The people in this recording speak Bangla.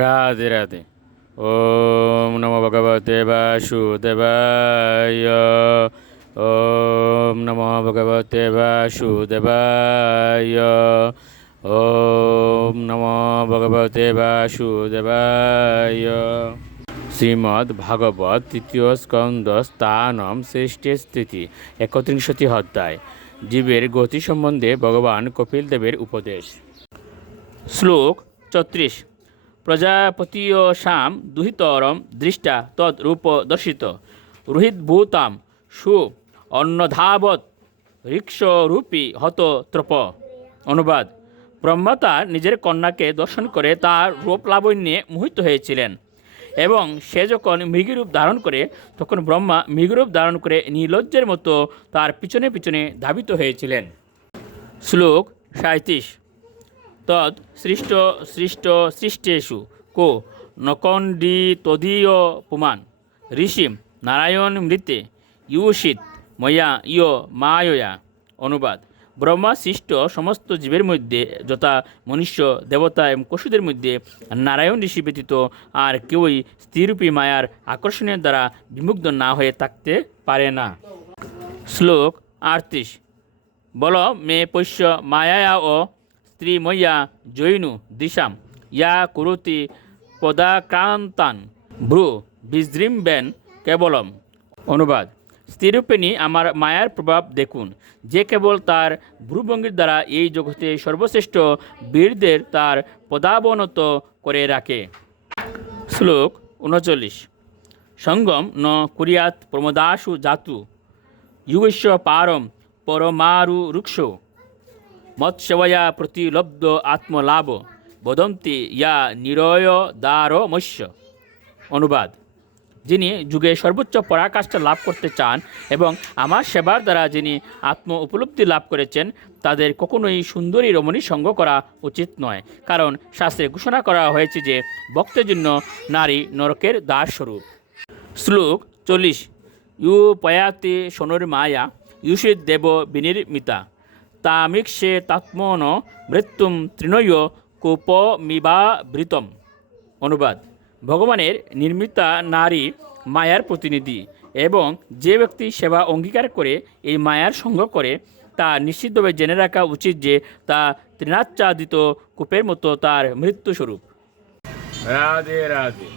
রাধে রাধে। ওম নমো ভগবতে বাসুদেবায়। ওম নমো ভগবতে বাসুদেবায়। ওম নমো ভগবতে বাসুদেবায়। শ্রীমদ্ ভাগবত তৃতীয় স্কন্দ স্থানম ষষ্ঠী স্থিতি 31 অধ্যায়। জীবের গতি সম্বন্ধে ভগবান কপিল দেবের উপদেশ। শ্লোক 34। প্রজাপতিয়সাম দুহিতরম দৃষ্টা তদ্রূপ দর্শিত রোহিতভূতাম সু অন্নধাবত ঋক্ষরূপী হত ত্রপ। অনুবাদ: ব্রহ্মা তার নিজের কন্যাকে দর্শন করে তার রূপ লাবণ্যে মোহিত হয়েছিলেন এবং সে যখন মৃগীরূপ ধারণ করে তখন ব্রহ্মা মৃগীরূপ ধারণ করে নির্লজ্জের মতো তার পিছনে পিছনে ধাবিত হয়েছিলেন। শ্লোক 37। তদ সৃষ্ট সৃষ্ট সৃষ্টেষু কো নকণ্ডী তদীয় পুমান ঋষিম নারায়ণ মৃতে ইউষিত ময়া ইয় মায়য়া। অনুবাদ: ব্রহ্মা সৃষ্ট সমস্ত জীবের মধ্যে যথা মনুষ্য, দেবতা এবং পশুদের মধ্যে নারায়ণ ঋষি ব্যতীত আর কেউই স্থিরূপী মায়ার আকর্ষণের দ্বারা বিমুগ্ধ না হয়ে থাকতে পারে না। শ্লোক 38। বল মে পৈশ্য মায়া ও স্ত্রী ময়া জৈনু দিশাম ইয়া কুরুতি পদাক্রান্তান ভ্রু বিজৃম্বেন কেবলম। অনুবাদ: স্থিরূপিণী আমার মায়ার প্রভাব দেখুন, যে কেবল তার ভ্রুভঙ্গির দ্বারা এই জগতে সর্বশ্রেষ্ঠ বীরদের তার পদাবনত করে রাখে। শ্লোক 39। সঙ্গম ন কুরিয়াত প্রমদাসু জাতু যুগস্য পারম পরমারু রুক্ষ মৎস্যয়া প্রতিলব্ধ আত্মলাভ বদন্তি ইয়া নিরয় দ্বার মৎস্য। অনুবাদ: যিনি যুগে সর্বোচ্চ পরাকাষ্ঠা লাভ করতে চান এবং আমার সেবার দ্বারা যিনি আত্ম উপলব্ধি লাভ করেছেন তাদের কখনোই সুন্দরী রমণীর সঙ্গ করা উচিত নয়, কারণ শাস্ত্রে ঘোষণা করা হয়েছে যে ভক্তের জন্য নারী নরকের দ্বারস্বরূপ। শ্লোক 40। ইউ পয়াতে সোনর মায়া ইউষিত দেব বিনির্মিতা তামিক্ষে তাত্মন মৃত্যুম তৃণয় কোপমিবাবৃতম। অনুবাদ: ভগবানের নির্মিতা নারী মায়ার প্রতিনিধি এবং যে ব্যক্তি সেবা অঙ্গীকার করে এই মায়ার সঙ্গ করে তা নিশ্চিতভাবে জেনে রাখা উচিত যে তা তৃণাচ্ছাদিত কূপের মতো তার মৃত্যুস্বরূপ। রাধে রাধে।